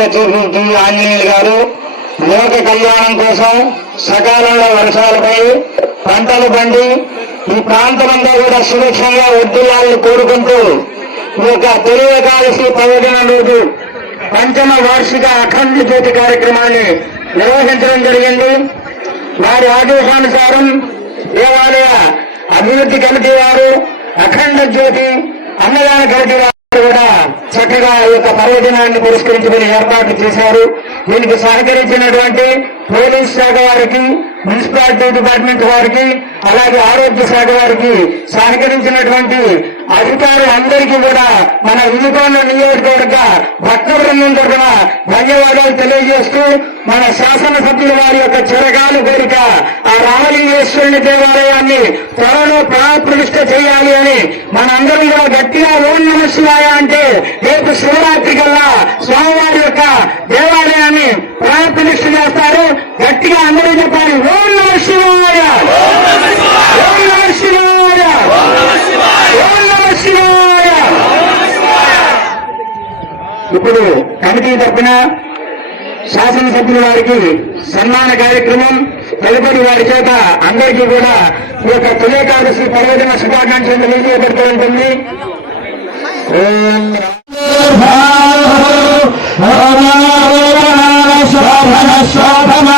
ఆంజనేయులు గారు లోక కళ్యాణం కోసం సకాలంలో వర్షాలపై పంటలు పండి ఈ ప్రాంతమంతా కూడా సురక్షంగా వర్ధిల్లాలని కోరుకుంటూ ఈ యొక్క తొలి ఏకాదశి పర్యటన రోజు పంచమ వార్షిక అఖండ జ్యోతి కార్యక్రమాన్ని నిర్వహించడం జరిగింది. వారి ఆదేశానుసారం దేవాలయ అభివృద్ధి కమిటీ వారు, అఖండ జ్యోతి అన్నదాన కమిటీ వారు కూడా చక్కగా ఈ యొక్క పర్యటనాన్ని పురస్కరించుకుని ఏర్పాటు చేశారు. దీనికి సహకరించినటువంటి పోలీస్ శాఖ వారికి, మున్సిపాలిటీ డిపార్ట్మెంట్ వారికి, అలాగే ఆరోగ్య శాఖ వారికి సహకరించినటువంటి అధికారులందరికీ కూడా మన వినుకొండ నియోజకవర్గ భక్త బృందం తరఫున ధన్యవాదాలు తెలియజేస్తూ, మన శాసనసభ్యుల వారి యొక్క చిరకాల కోరిక ఆ రామలింగేశ్వరుని దేవాలయాన్ని త్వరలో ప్రాణప్రతిష్ఠ చేయాలి అని మనందరం కూడా గట్టిగా ఓం నమః శివాయ అంటే రేపు శివరాత్రి కల్లా స్వామివారి యొక్క దేవాలయాన్ని ప్రాణప్రతిష్ఠ చేస్తారు. గట్టిగా అందరూ చెప్పాలి ఓం నమః శివాయ, ఓం నమః శివాయ, ఓం నమః శివాయ. ఇప్పుడు కమిటీ తరఫున శాసనసభ్యుల వారికి సన్మాన కార్యక్రమం తదుపరి వారి చేత అందరికీ కూడా ఈ యొక్క తొలి ఏకాదశి పర్వదిన శుభాకాంక్షలు తెలియజేయబడుతూ ఉంటుంది. శోభన